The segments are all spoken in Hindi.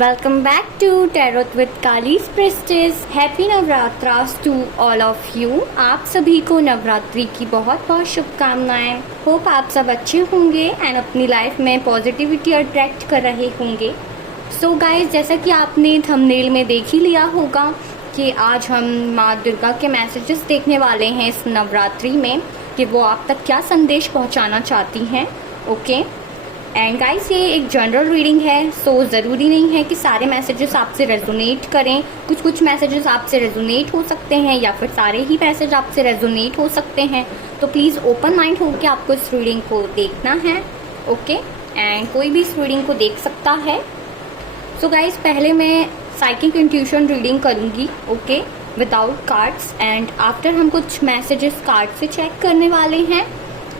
Welcome back to Tarot with Kali's Priestess. Happy Navratras to all of you. आप सभी को नवरात्रि की बहुत बहुत शुभकामनाएं. होप आप सब अच्छे होंगे एंड अपनी लाइफ में पॉजिटिविटी अट्रैक्ट कर रहे होंगे. सो गाइज, जैसा कि आपने थंबनेल में देख ही लिया होगा कि आज हम माँ दुर्गा के मैसेजेस देखने वाले हैं इस नवरात्रि में कि वो आप तक क्या संदेश पहुँचाना चाहती हैं. ओके एंड गाइस, ये एक जनरल रीडिंग है, सो ज़रूरी नहीं है कि सारे मैसेजेस आपसे रेजोनेट करें. कुछ मैसेजेस आपसे रेजोनेट हो सकते हैं या फिर सारे ही मैसेज आपसे रेजोनेट हो सकते हैं. तो प्लीज़ ओपन माइंड होकर आपको इस रीडिंग को देखना है. ओके एंड कोई भी इस रीडिंग को देख सकता है. सो गाइस, पहले मैं साइकिक इंट्यूशन रीडिंग करूँगी. Okay, without cards, and after हम कुछ मैसेजेस कार्ड से चेक करने वाले हैं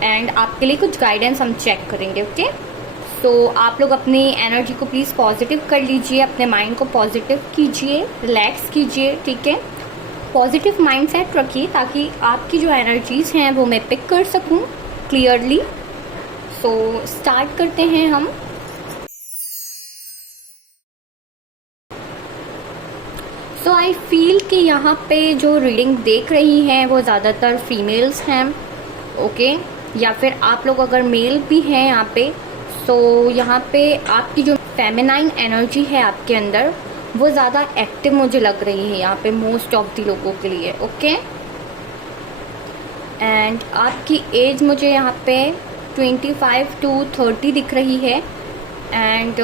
एंड आपके लिए कुछ गाइडेंस हम चेक करेंगे. ओके, तो आप लोग अपनी एनर्जी को प्लीज़ पॉजिटिव कर लीजिए, अपने माइंड को पॉजिटिव कीजिए, रिलैक्स कीजिए. ठीक है, पॉजिटिव माइंड सेट रखिए ताकि आपकी जो एनर्जीज हैं वो मैं पिक कर सकूं क्लियरली. सो स्टार्ट करते हैं हम. सो आई फील कि यहाँ पे जो रीडिंग देख रही हैं वो ज़्यादातर फीमेल्स हैं. ओके, या फिर आप लोग अगर मेल भी हैं यहाँ पे, तो यहाँ पे आपकी जो फेमिनाइन एनर्जी है आपके अंदर वो ज़्यादा एक्टिव मुझे लग रही है यहाँ पे मोस्ट ऑफ दी लोगों के लिए. ओके, एंड आपकी एज मुझे यहाँ पे 25 to 30 दिख रही है एंड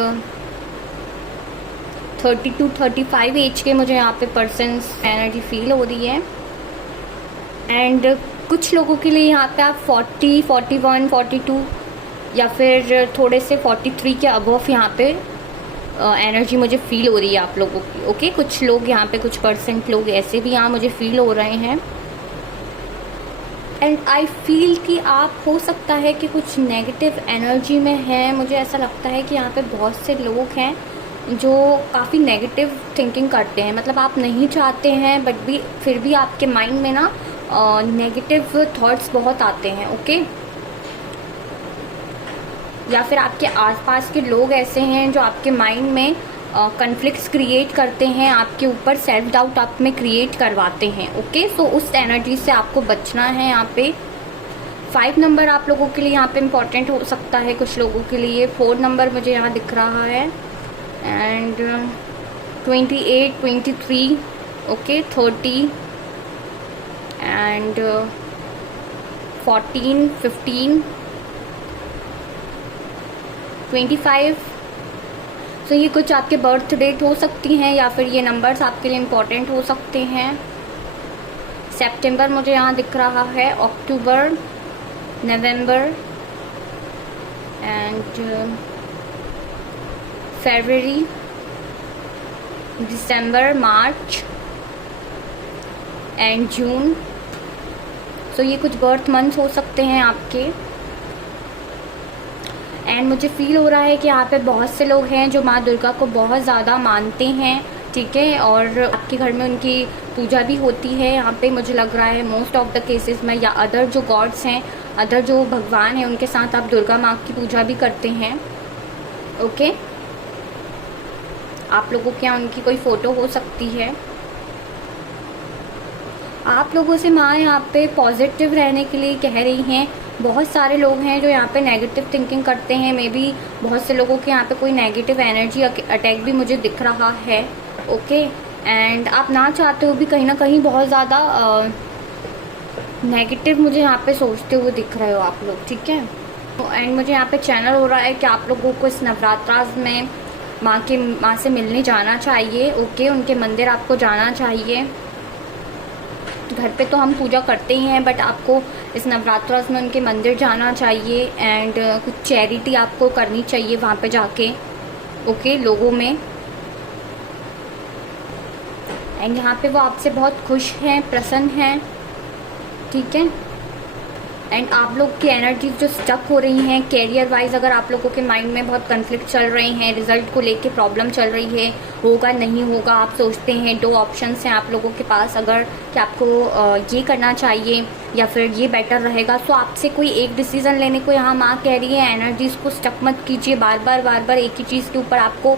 30 to 35 एज के मुझे यहाँ पे पर्सन्स एनर्जी फील हो रही है. एंड कुछ लोगों के लिए यहाँ पे आप 40, 41, 42 या फिर थोड़े से 43 के अबव यहाँ पे एनर्जी मुझे फील हो रही है आप लोगों की. ओके, कुछ लोग यहाँ पे, कुछ परसेंट लोग ऐसे भी यहाँ मुझे फील हो रहे हैं. एंड आई फील कि आप हो सकता है कि कुछ नेगेटिव एनर्जी में हैं. मुझे ऐसा लगता है कि यहाँ पे बहुत से लोग हैं जो काफ़ी नेगेटिव थिंकिंग करते हैं. मतलब आप नहीं चाहते हैं बट भी फिर भी आपके माइंड में ना नेगेटिव थॉट्स बहुत आते हैं. ओके, या फिर आपके आसपास के लोग ऐसे हैं जो आपके माइंड में कन्फ्लिक्ट्स क्रिएट करते हैं, आपके ऊपर सेल्फ डाउट आप में क्रिएट करवाते हैं. ओके, सो उस एनर्जी से आपको बचना है. यहाँ पे 5 नंबर आप लोगों के लिए यहाँ पे इम्पॉर्टेंट हो सकता है. कुछ लोगों के लिए 4 नंबर मुझे यहाँ दिख रहा है एंड 28, 23, ओके, 30 एंड 14, 15, 25. तो ये कुछ आपके बर्थ डेट हो सकती हैं या फिर ये नंबर्स आपके लिए इम्पोर्टेंट हो सकते हैं. सितंबर मुझे यहाँ दिख रहा है, अक्टूबर, नवंबर and February, December, March and June. तो ये कुछ बर्थ मंथ्स हो सकते हैं आपके. एंड मुझे फील हो रहा है कि यहाँ पे बहुत से लोग हैं जो माँ दुर्गा को बहुत ज़्यादा मानते हैं. ठीक है, और आपके घर में उनकी पूजा भी होती है. यहाँ पे मुझे लग रहा है मोस्ट ऑफ द केसेस में, या अदर जो गॉड्स हैं, अदर जो भगवान हैं, उनके साथ आप दुर्गा माँ की पूजा भी करते हैं. ओके, आप लोगों के यहाँ उनकी कोई फ़ोटो हो सकती है. आप लोगों से माँ यहाँ पे पॉजिटिव रहने के लिए कह रही हैं. बहुत सारे लोग हैं जो यहाँ पे नेगेटिव थिंकिंग करते हैं. मे बी बहुत से लोगों के यहाँ पे कोई नेगेटिव एनर्जी अटैक भी मुझे दिख रहा है. ओके, एंड आप ना चाहते हो भी कहीं ना कहीं बहुत ज़्यादा नेगेटिव मुझे यहाँ पे सोचते हुए दिख रहे हो आप लोग. ठीक है, एंड मुझे यहाँ पे चैनल हो रहा है कि आप लोगों को इस नवरात्रास में माँ से मिलने जाना चाहिए. ओके, उनके मंदिर आपको जाना चाहिए. घर पे तो हम पूजा करते ही हैं बट आपको इस नवरात्रों में उनके मंदिर जाना चाहिए एंड कुछ चैरिटी आपको करनी चाहिए वहाँ पे जाके. ओके, लोगों में. एंड यहाँ पे वो आपसे बहुत खुश हैं, प्रसन्न हैं. ठीक है, एंड आप लोग की एनर्जी जो स्टक हो रही हैं कैरियर वाइज, अगर आप लोगों के माइंड में बहुत कन्फ्लिक्ट चल रहे हैं, रिजल्ट को लेके प्रॉब्लम चल रही है, होगा नहीं होगा आप सोचते हैं, 2 ऑप्शंस हैं आप लोगों के पास अगर कि आपको ये करना चाहिए या फिर ये बेटर रहेगा. तो आपसे कोई एक डिसीज़न लेने को यहाँ माँ कह रही है. एनर्जीज़ को स्टक मत कीजिए, बार बार एक ही चीज़ के ऊपर आपको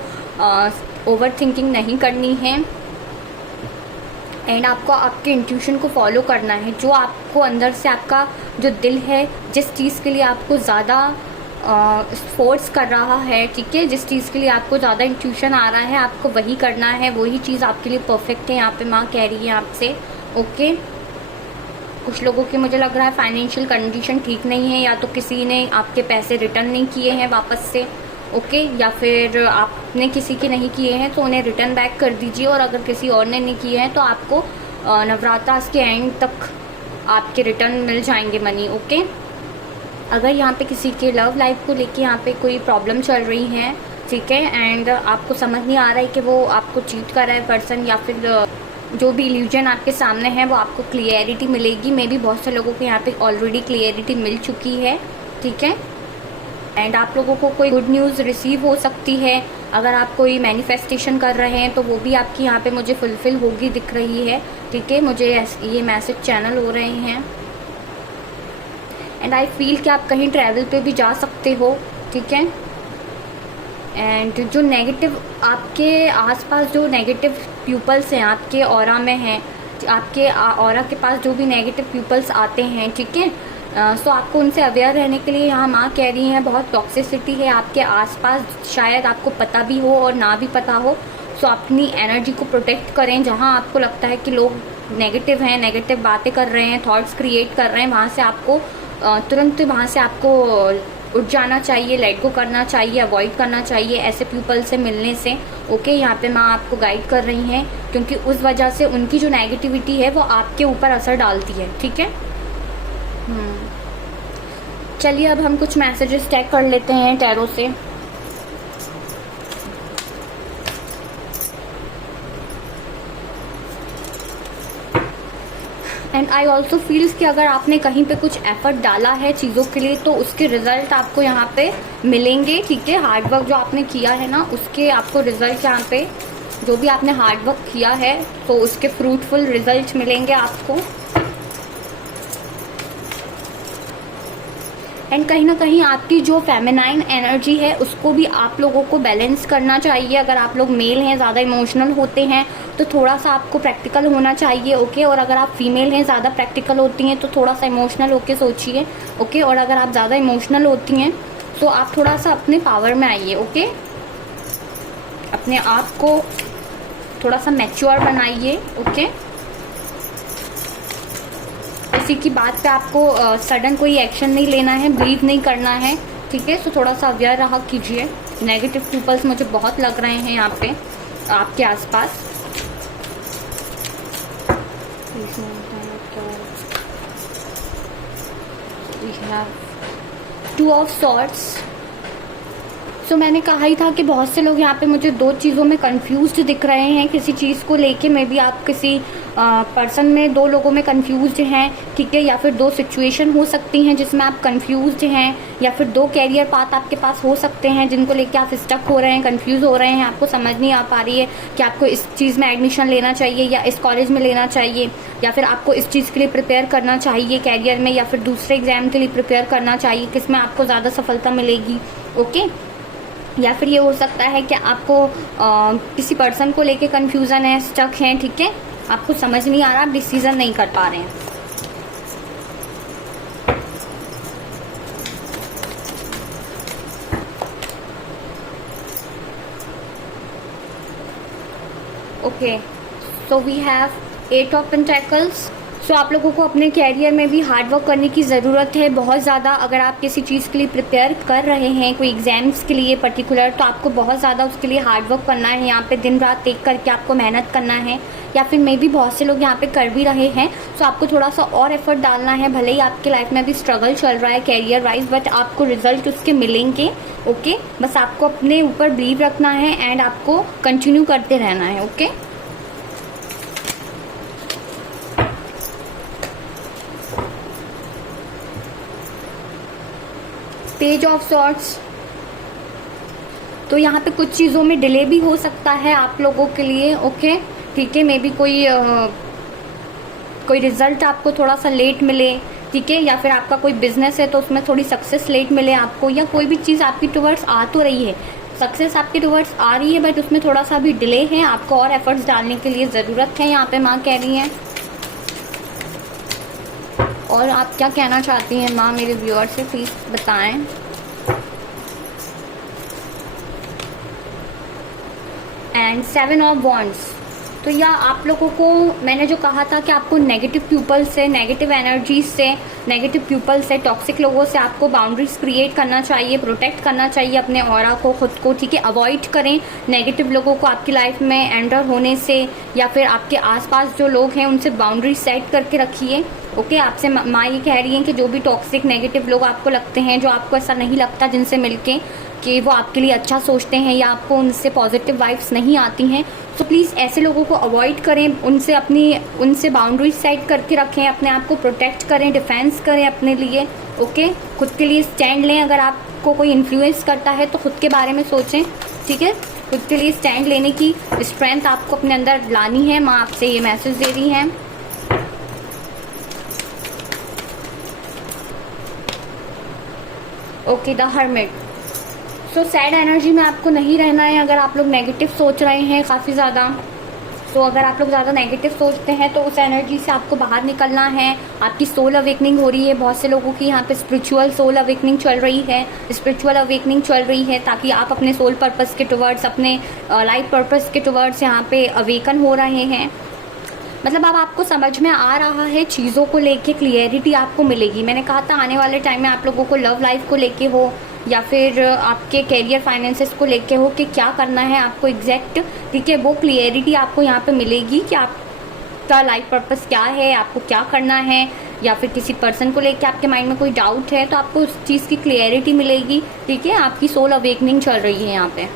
ओवर थिंकिंग नहीं करनी है एंड आपको आपके इंट्यूशन को फॉलो करना है। जो आपको अंदर से आपका जो दिल है, जिस चीज़ के लिए आपको ज़्यादा फोर्स कर रहा है, ठीक है, जिस चीज़ के लिए आपको ज़्यादा इंट्यूशन आ रहा है, आपको वही करना है, वही चीज़ आपके लिए परफेक्ट है। यहाँ पे माँ कह रही है आपसे, ओके। कुछ लोगों की मुझे लग रहा है फाइनेंशियल कंडीशन ठीक नहीं है, या तो किसी ने आपके पैसे रिटर्न नहीं किए हैं वापस से, ओके, या फिर आपने किसी के नहीं किए हैं तो उन्हें रिटर्न बैक कर दीजिए। और अगर किसी और ने नहीं किए हैं तो आपको नवरात्रा के एंड तक आपके रिटर्न मिल जाएंगे मनी, ओके। अगर यहाँ पे किसी के लव लाइफ को लेके यहाँ पे कोई प्रॉब्लम चल रही है, ठीक है, एंड आपको समझ नहीं आ रहा है कि वो आपको चीट कर रहा है पर्सन, या फिर जो भी इल्यूजन आपके सामने है वो आपको क्लियरिटी मिलेगी। मे बी बहुत से लोगों को यहाँ पे ऑलरेडी क्लियरिटी मिल चुकी है, ठीक है। एंड आप लोगों को कोई गुड न्यूज़ रिसीव हो सकती है। अगर आप कोई मैनिफेस्टेशन कर रहे हैं तो वो भी आपकी यहाँ पे मुझे फुलफिल होगी दिख रही है, ठीक है। मुझे ये मैसेज चैनल हो रहे हैं एंड आई फील कि आप कहीं ट्रैवल पे भी जा सकते हो, ठीक है। एंड जो नेगेटिव आपके आसपास जो नेगेटिव पीपल्स हैं आपके ऑरा में हैं, आपके ऑरा के पास जो भी नेगेटिव पीपल्स आते हैं, ठीक है, सो आपको उनसे अवेयर रहने के लिए यहाँ माँ कह रही हैं बहुत टॉक्सिसिटी है आपके आसपास, शायद आपको पता भी हो और ना भी पता हो। सो अपनी एनर्जी को प्रोटेक्ट करें। जहाँ आपको लगता है कि लोग नेगेटिव हैं, नेगेटिव बातें कर रहे हैं, थॉट्स क्रिएट कर रहे हैं, वहाँ से आपको तुरंत वहाँ से आपको उठ जाना चाहिए, लेट गो करना चाहिए, अवॉइड करना चाहिए ऐसे पीपल से मिलने से, ओके। यहाँ पे माँ आपको गाइड कर रही हैं क्योंकि उस वजह से उनकी जो नेगेटिविटी है वो आपके ऊपर असर डालती है, ठीक है। चलिए अब हम कुछ मैसेजेस चेक कर लेते हैं टैरो से। एंड आई ऑल्सो फील्स कि अगर आपने कहीं पे कुछ एफर्ट डाला है चीज़ों के लिए तो उसके रिजल्ट आपको यहाँ पे मिलेंगे, ठीक है। हार्डवर्क जो आपने किया है ना, उसके आपको रिजल्ट यहाँ पे, जो भी आपने हार्डवर्क किया है तो उसके फ्रूटफुल रिजल्ट मिलेंगे आपको। एंड कहीं ना कहीं आपकी जो फेमिनाइन एनर्जी है उसको भी आप लोगों को बैलेंस करना चाहिए। अगर आप लोग मेल हैं, ज़्यादा इमोशनल होते हैं तो थोड़ा सा आपको प्रैक्टिकल होना चाहिए, ओके। और अगर आप फीमेल हैं, ज़्यादा प्रैक्टिकल होती हैं तो थोड़ा सा इमोशनल होके सोचिए, ओके। और अगर आप ज़्यादा इमोशनल होती हैं तो आप थोड़ा सा अपने पावर में आइए, ओके। अपने आप को थोड़ा सा मैच्योर बनाइए, ओके। किसी की बात पे आपको सडन कोई एक्शन नहीं लेना है, बिलीव नहीं करना है, ठीक है। सो थोड़ा सा अवेयर रहा कीजिए। नेगेटिव पीपल्स मुझे बहुत लग रहे हैं यहाँ पे आपके आसपास। We have Two of Swords। सो मैंने कहा ही था कि बहुत से लोग यहाँ पे मुझे दो चीज़ों में कंफ्यूज्ड दिख रहे हैं किसी चीज़ को लेके। मे बी आप किसी पर्सन में, दो लोगों में कंफ्यूज्ड हैं, ठीक है, या फिर दो सिचुएशन हो सकती हैं जिसमें आप कंफ्यूज्ड हैं, या फिर दो कैरियर पाथ आपके पास हो सकते हैं जिनको लेके आप स्टक हो रहे हैं, कंफ्यूज हो रहे हैं, आपको समझ नहीं आ पा रही है कि आपको इस चीज़ में एडमिशन लेना चाहिए या इस कॉलेज में लेना चाहिए, या फिर आपको इस चीज़ के लिए प्रिपेयर करना चाहिए कैरियर में, या फिर दूसरे एग्जाम के लिए प्रिपेयर करना चाहिए, किसमें आपको ज़्यादा सफलता मिलेगी, ओके। या फिर ये हो सकता है कि आपको किसी पर्सन को लेके कंफ्यूजन है, स्टक हैं, ठीक है, आपको समझ नहीं आ रहा, आप डिसीजन नहीं कर पा रहे हैं। Okay, so we have 8 of pentacles. सो आप लोगों को अपने कैरियर में भी हार्ड वर्क करने की ज़रूरत है बहुत ज़्यादा। अगर आप किसी चीज़ के लिए प्रिपेयर कर रहे हैं, कोई एग्जाम्स के लिए पर्टिकुलर, तो आपको बहुत ज़्यादा उसके लिए हार्ड वर्क करना है। यहाँ पे दिन रात एक करके आपको मेहनत करना है, या फिर मे भी बहुत से लोग यहाँ पे कर भी रहे हैं। सो आपको थोड़ा सा और एफर्ट डालना है। भले ही आपके लाइफ में भी स्ट्रगल चल रहा है कैरियर वाइज, बट आपको रिजल्ट उसके मिलेंगे, ओके। बस आपको अपने ऊपर बिलीव रखना है एंड आपको कंटिन्यू करते रहना है, ओके। Page of sorts. तो यहाँ पे कुछ चीज़ों में डिले भी हो सकता है आप लोगों के लिए, ओके, ठीक है। मे बी कोई रिजल्ट आपको थोड़ा सा लेट मिले, ठीक है, या फिर आपका कोई बिजनेस है तो उसमें थोड़ी सक्सेस लेट मिले आपको, या कोई भी चीज़ आपकी टुवर्ड्स आ तो रही है, सक्सेस आपके टुवर्ड्स आ रही है, बट उसमें थोड़ा सा भी डिले है, आपको और एफर्ट्स डालने के लिए ज़रूरत है, यहाँ पे माँ कह रही हैं। और आप क्या कहना चाहती हैं माँ मेरे व्यूअर से, प्लीज़ बताएं। एंड 7 ऑफ वॉन्ड्स, तो या आप लोगों को मैंने जो कहा था कि आपको नेगेटिव पीपल से, नेगेटिव एनर्जी से, नेगेटिव पीपल से, टॉक्सिक लोगों से आपको बाउंड्रीज क्रिएट करना चाहिए, प्रोटेक्ट करना चाहिए अपने ऑरा को, खुद को, ठीक है। अवॉइड करें नेगेटिव लोगों को आपकी लाइफ में एंटर होने से, या फिर आपके आसपास जो लोग हैं उनसे बाउंड्री सेट करके रखिए। ओके, आपसे माँ ये कह रही है कि जो भी टॉक्सिक नेगेटिव लोग आपको लगते हैं, जो आपको ऐसा नहीं लगता जिनसे मिलके कि वो आपके लिए अच्छा सोचते हैं या आपको उनसे पॉजिटिव वाइब्स नहीं आती हैं, तो प्लीज़ ऐसे लोगों को अवॉइड करें, उनसे बाउंड्रीज सेट करके रखें, अपने आप को प्रोटेक्ट करें, डिफेंस करें अपने लिए। ओके, खुद के लिए स्टैंड लें। अगर आपको कोई इन्फ्लुएंस करता है तो खुद के बारे में सोचें, ठीक है। खुद के लिए स्टैंड लेने की स्ट्रेंथ आपको अपने अंदर लानी है। माँ आपसे ये मैसेज दे रही हैं। Okay, the hermit, so sad energy में आपको नहीं रहना है। अगर आप लोग नेगेटिव सोच रहे हैं काफ़ी ज़्यादा, तो अगर आप लोग ज़्यादा नेगेटिव सोचते हैं तो उस एनर्जी से आपको बाहर निकलना है। आपकी सोल अवेकनिंग हो रही है, बहुत से लोगों की यहाँ पे स्पिरिचुअल सोल अवेकनिंग चल रही है, स्पिरिचुअल अवेकनिंग चल रही है, ताकि आप अपने सोल पर्पस के टुवर्ड्स, अपने लाइफ पर्पस के टुवर्ड्स यहाँ पे अवेकन हो रहे हैं। मतलब अब आपको समझ में आ रहा है, चीज़ों को लेके क्लियरिटी आपको मिलेगी। मैंने कहा था आने वाले टाइम में आप लोगों को लव लाइफ को लेके हो या फिर आपके कैरियर फाइनेंसेस को लेके हो कि क्या करना है आपको एग्जैक्ट, ठीक है, वो क्लियरिटी आपको यहाँ पे मिलेगी कि आपका लाइफ पर्पस क्या है, आपको क्या करना है, या फिर किसी पर्सन को लेके आपके माइंड में कोई डाउट है तो आपको उस चीज़ की क्लियरिटी मिलेगी, ठीक है। आपकी सोल अवेकनिंग चल रही है यहाँ पे।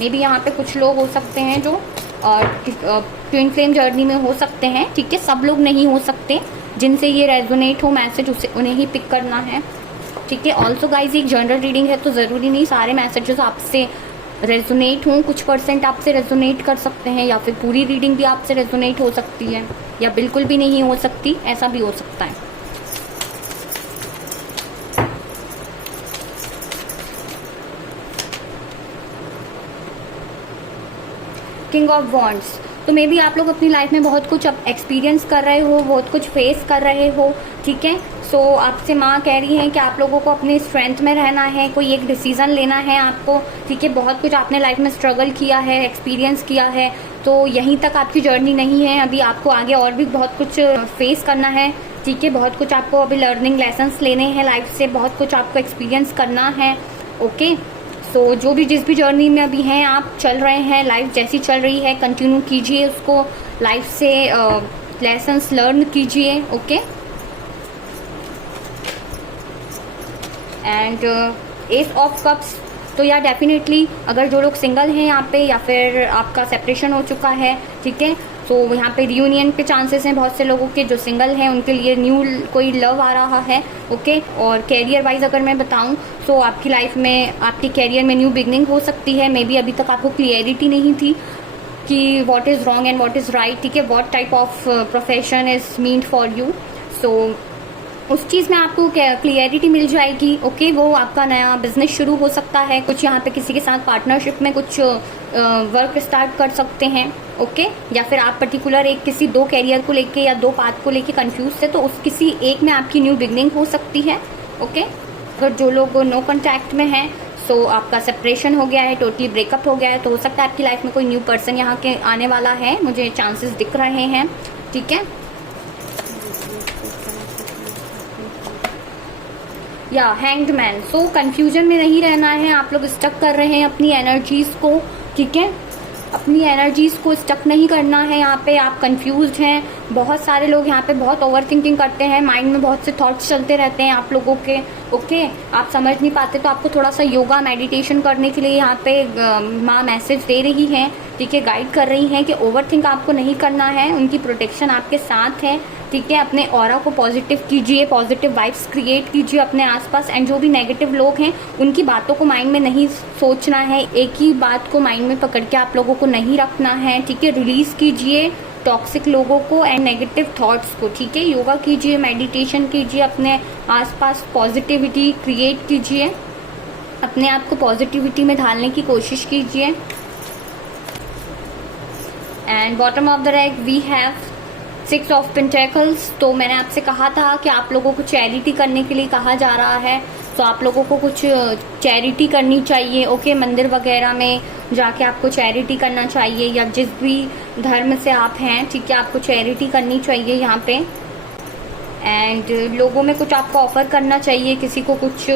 मे बी यहाँ पे कुछ लोग हो सकते हैं जो ट्विन फ्लेम जर्नी में हो सकते हैं, ठीक है। सब लोग नहीं हो सकते, जिनसे ये रेजोनेट हो मैसेज उन्हें ही पिक करना है, ठीक है। ऑल्सो गाइज एक जनरल रीडिंग है तो ज़रूरी नहीं सारे मैसेजेस आपसे रेजोनेट हों, कुछ परसेंट आपसे रेजोनेट कर सकते हैं, या फिर पूरी रीडिंग भी आपसे रेजोनेट हो सकती है, या बिल्कुल भी नहीं हो सकती, ऐसा भी हो सकता है। किंग ऑफ वॉन्ड्स, तो मे बी आप लोग अपनी लाइफ में बहुत कुछ एक्सपीरियंस कर रहे हो, बहुत कुछ फेस कर रहे हो, ठीक है। सो आपसे माँ कह रही हैं कि आप लोगों को अपनी स्ट्रेंथ में रहना है, कोई एक डिसीजन लेना है आपको, ठीक है। बहुत कुछ आपने लाइफ में स्ट्रगल किया है, एक्सपीरियंस किया है, तो यहीं तक आपकी जर्नी नहीं है, अभी आपको आगे और भी बहुत कुछ फेस करना है, ठीक है। बहुत कुछ आपको अभी लर्निंग लेसन्स लेने हैं लाइफ से, बहुत कुछ आपको एक्सपीरियंस करना है। ओके, सो जो भी जिस भी जर्नी में अभी हैं आप, चल रहे हैं, लाइफ जैसी चल रही है कंटिन्यू कीजिए उसको, लाइफ से लेसन्स लर्न कीजिए। Okay, and S of cups, तो या डेफिनेटली अगर जो लोग सिंगल हैं यहाँ पे, या फिर आपका सेपरेशन हो चुका है, ठीक है, तो यहाँ पे रियूनियन के चांसेस हैं बहुत से लोगों के। जो सिंगल हैं उनके लिए न्यू कोई लव आ रहा है, ओके। और कैरियर वाइज अगर मैं बताऊँ तो आपकी लाइफ में, आपके कैरियर में न्यू बिगनिंग हो सकती है। मे बी अभी तक आपको क्लियरिटी नहीं थी कि what is wrong and what is right, ठीक है, what type of profession is meant for you. So उस चीज़ में आपको क्लियरिटी मिल जाएगी, ओके। वो आपका नया बिजनेस शुरू हो सकता है, कुछ यहाँ पे किसी के साथ पार्टनरशिप में कुछ वर्क स्टार्ट कर सकते हैं, ओके। या फिर आप पर्टिकुलर एक किसी दो कैरियर को लेके या दो पाथ को लेके कंफ्यूज थे, तो उस किसी एक में आपकी न्यू बिगनिंग हो सकती है, ओके। अगर जो लोग नो कॉन्टैक्ट में हैं, सो आपका सेपरेशन हो गया है, टोटली ब्रेकअप हो गया है, तो हो सकता है आपकी लाइफ में कोई न्यू पर्सन यहाँ के आने वाला है, मुझे चांसेस दिख रहे हैं, ठीक है। या हैंग्ड मैन, सो कंफ्यूजन में नहीं रहना है, आप लोग स्टक कर रहे हैं अपनी एनर्जीज को, ठीक है। अपनी एनर्जीज को स्टक नहीं करना है, यहाँ पे आप कंफ्यूज्ड हैं। बहुत सारे लोग यहाँ पे बहुत ओवर थिंकिंग करते हैं, माइंड में बहुत से थॉट्स चलते रहते हैं आप लोगों के, ओके। आप समझ नहीं पाते, तो आपको थोड़ा सा योगा मेडिटेशन करने के लिए यहाँ पे माँ मैसेज दे रही हैं, ठीक है, गाइड कर रही हैं कि ओवर थिंक आपको नहीं करना है, उनकी प्रोटेक्शन आपके साथ है, ठीक है। अपने ऑरा को पॉजिटिव कीजिए, पॉजिटिव वाइब्स क्रिएट कीजिए अपने आसपास, एंड जो भी नेगेटिव लोग हैं उनकी बातों को माइंड में नहीं सोचना है, एक ही बात को माइंड में पकड़ के आप लोगों को नहीं रखना है, ठीक है। रिलीज कीजिए टॉक्सिक लोगों को एंड नेगेटिव थॉट्स को, ठीक है। योगा कीजिए, मेडिटेशन कीजिए, अपने आसपास पॉजिटिविटी क्रिएट कीजिए, अपने आप को पॉजिटिविटी में ढालने की कोशिश कीजिए। And bottom of the deck we have 6 of pentacles. तो मैंने आपसे कहा था कि आप लोगों को चैरिटी करने के लिए कहा जा रहा है, तो आप लोगों को कुछ चैरिटी करनी चाहिए। ओके, मंदिर वगैरह में जाके आपको चैरिटी करना चाहिए, या जिस भी धर्म से आप हैं, ठीक है, आपको चैरिटी करनी चाहिए यहाँ पे। एंड लोगों में कुछ आपको ऑफर करना चाहिए, किसी को कुछ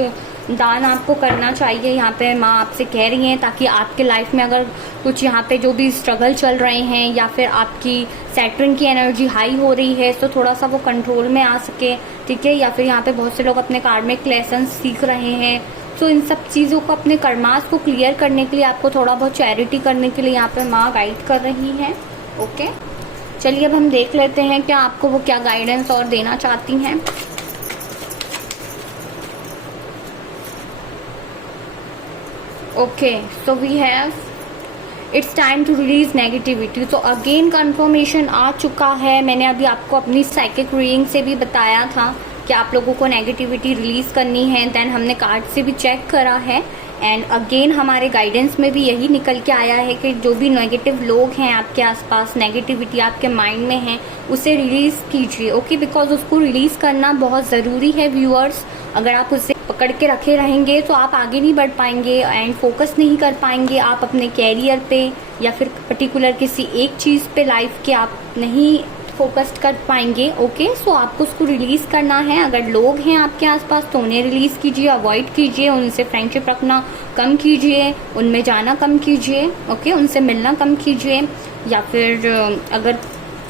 दान आपको करना चाहिए। यहाँ पे माँ आपसे कह रही हैं, ताकि आपके लाइफ में अगर कुछ यहाँ पे जो भी स्ट्रगल चल रहे हैं, या फिर आपकी सैटर्न की एनर्जी हाई हो रही है, तो थोड़ा सा वो कंट्रोल में आ सके, ठीक है। या फिर यहाँ पे बहुत से लोग अपने कार्मिक लेसन सीख रहे हैं, तो इन सब चीज़ों को, अपने कर्मास को क्लियर करने के लिए आपको थोड़ा बहुत चैरिटी करने के लिए यहाँ पे माँ गाइड कर रही हैं। ओके, चलिए अब हम देख लेते हैं क्या आपको वो क्या गाइडेंस और देना चाहती हैं। Okay, so we have it's time to release negativity. तो अगेन कंफर्मेशन आ चुका है। मैंने अभी आपको अपनी साइकिक रीडिंग से भी बताया था कि आप लोगों को नेगेटिविटी रिलीज करनी है। देन हमने कार्ड से भी चेक करा है, एंड अगेन हमारे गाइडेंस में भी यही निकल के आया है कि जो भी नेगेटिव लोग हैं आपके आसपास, नेगेटिविटी आपके माइंड में है, उसे रिलीज कीजिए। ओके, बिकॉज उसको रिलीज करना बहुत ज़रूरी है व्यूअर्स। अगर आप उसे पकड़ के रखे रहेंगे तो आप आगे नहीं बढ़ पाएंगे एंड फोकस नहीं कर पाएंगे आप अपने कैरियर पे, या फिर पर्टिकुलर किसी एक चीज़ पे लाइफ के आप नहीं फोकस्ड कर पाएंगे। ओके, सो आपको उसको रिलीज करना है। अगर लोग हैं आपके आसपास तो उन्हें रिलीज कीजिए, अवॉइड कीजिए, उनसे फ्रेंडशिप रखना कम कीजिए, उनमें जाना कम कीजिए। ओके, उनसे मिलना कम कीजिए। या फिर अगर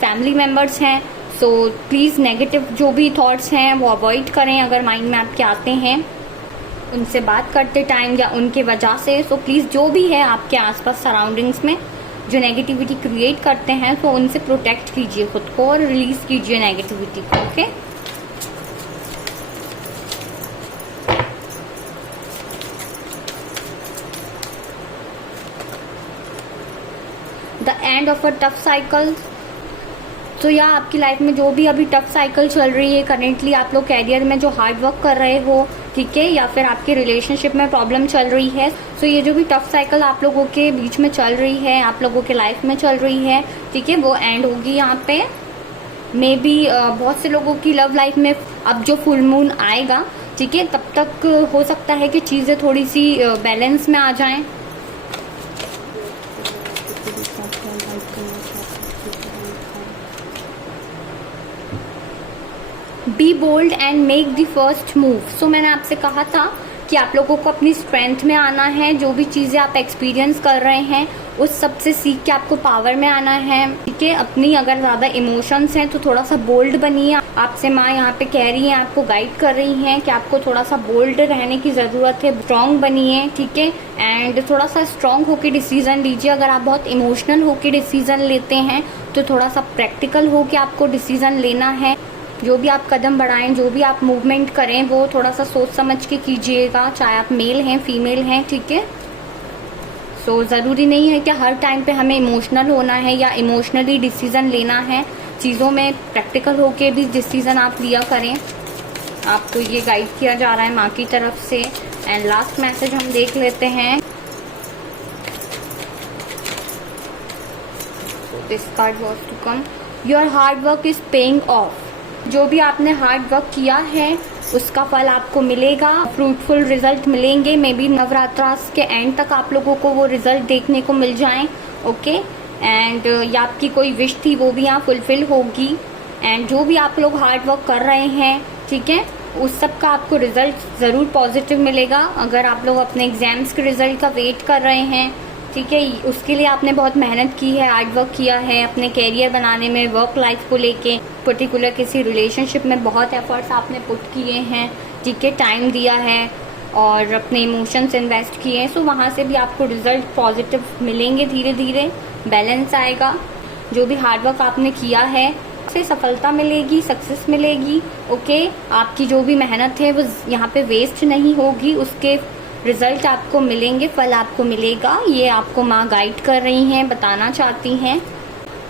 फैमिली मेम्बर्स हैं सो प्लीज़ नेगेटिव जो भी थॉट्स हैं वो अवॉइड करें। अगर माइंड में आपके आते हैं उनसे बात करते टाइम या उनके वजह से, सो प्लीज़ जो भी है आपके आसपास सराउंडिंग्स में जो नेगेटिविटी क्रिएट करते हैं, तो उनसे प्रोटेक्ट कीजिए खुद को और रिलीज कीजिए नेगेटिविटी को। Okay, the end of a tough cycle. तो या आपकी लाइफ में जो भी अभी टफ साइकिल चल रही है करेंटली, आप लोग कैरियर में जो हार्ड वर्क कर रहे हो, ठीक है, या फिर आपके रिलेशनशिप में प्रॉब्लम चल रही है, तो ये जो भी टफ साइकिल आप लोगों के बीच में चल रही है, आप लोगों के लाइफ में चल रही है, ठीक है, वो एंड होगी यहाँ पे। मे बी बहुत से लोगों की लव लाइफ में अब जो फुल मून आएगा, ठीक है, तब तक हो सकता है कि चीज़ें थोड़ी सी बैलेंस में आ जाएं। Be bold and make the first move. So मैंने आपसे कहा था कि आप लोगों को अपनी स्ट्रेंथ में आना है। जो भी चीज़ें आप एक्सपीरियंस कर रहे हैं उस सब से सीख के आपको पावर में आना है, ठीक है। अपनी अगर ज़्यादा इमोशंस हैं तो थोड़ा सा बोल्ड बनिए। आपसे माँ यहाँ पे कह रही हैं, आपको गाइड कर रही हैं कि आपको थोड़ा सा बोल्ड रहने की ज़रूरत है, स्ट्रॉन्ग बनिए, ठीक है, एंड थोड़ा सा स्ट्रॉन्ग होकर डिसीजन लीजिए। अगर आप बहुत इमोशनल होकर डिसीजन लेते हैं तो थोड़ा सा प्रैक्टिकल होकर आपको डिसीजन लेना है। जो भी आप कदम बढ़ाएं, जो भी आप मूवमेंट करें, वो थोड़ा सा सोच समझ के कीजिएगा, चाहे आप मेल हैं फीमेल हैं, ठीक है। सो ज़रूरी नहीं है कि हर टाइम पे हमें इमोशनल होना है या इमोशनली डिसीज़न लेना है। चीज़ों में प्रैक्टिकल होके भी डिसीज़न आप लिया करें। आपको ये गाइड किया जा रहा है माँ की तरफ से। एंड लास्ट मैसेज हम देख लेते हैं। This card was to come, your hard work is paying off. जो भी आपने हार्ड वर्क किया है उसका फल आपको मिलेगा, फ्रूटफुल रिजल्ट मिलेंगे। मे बी नवरात्रास के एंड तक आप लोगों को वो रिजल्ट देखने को मिल जाएं। ओके, एंड या आपकी कोई विश थी वो भी यहाँ फुलफिल होगी। एंड जो भी आप लोग हार्ड वर्क कर रहे हैं, ठीक है, उस सब का आपको रिजल्ट ज़रूर पॉजिटिव मिलेगा। अगर आप लोग अपने एग्जाम्स के रिजल्ट का वेट कर रहे हैं, ठीक है, उसके लिए आपने बहुत मेहनत की है, हार्ड वर्क किया है अपने कैरियर बनाने में, वर्क लाइफ को लेके, पर्टिकुलर किसी रिलेशनशिप में बहुत एफर्ट्स आपने पुट किए हैं, ठीक है, टाइम दिया है और अपने इमोशंस इन्वेस्ट किए हैं। सो वहाँ से भी आपको रिजल्ट पॉजिटिव मिलेंगे, धीरे धीरे बैलेंस आएगा। जो भी हार्ड वर्क आपने किया है से सफलता मिलेगी, सक्सेस मिलेगी। ओके, आपकी जो भी मेहनत है वो यहाँ पे वेस्ट नहीं होगी, उसके रिजल्ट आपको मिलेंगे, फल आपको मिलेगा। ये आपको माँ गाइड कर रही हैं, बताना चाहती हैं।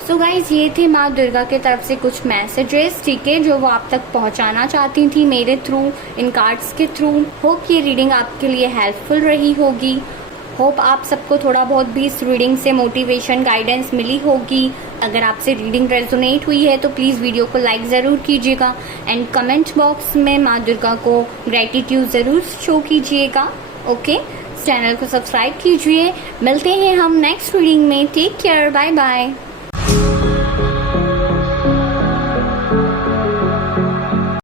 सो गाइज ये थे माँ दुर्गा की तरफ से कुछ मैसेजेस, ठीक है, जो वो आप तक पहुंचाना चाहती थी मेरे थ्रू, इन कार्ड्स के थ्रू। होप ये रीडिंग आपके लिए हेल्पफुल रही होगी। होप आप सबको थोड़ा बहुत भी इस रीडिंग से मोटिवेशन गाइडेंस मिली होगी। अगर आपसे रीडिंग रेजोनेट हुई है तो प्लीज़ वीडियो को लाइक ज़रूर कीजिएगा एंड कमेंट बॉक्स में माँ दुर्गा को ग्रेटिट्यूड ज़रूर शो कीजिएगा। ओके, चैनल को सब्सक्राइब कीजिए। मिलते हैं हम नेक्स्ट रीडिंग में। Take care, bye bye.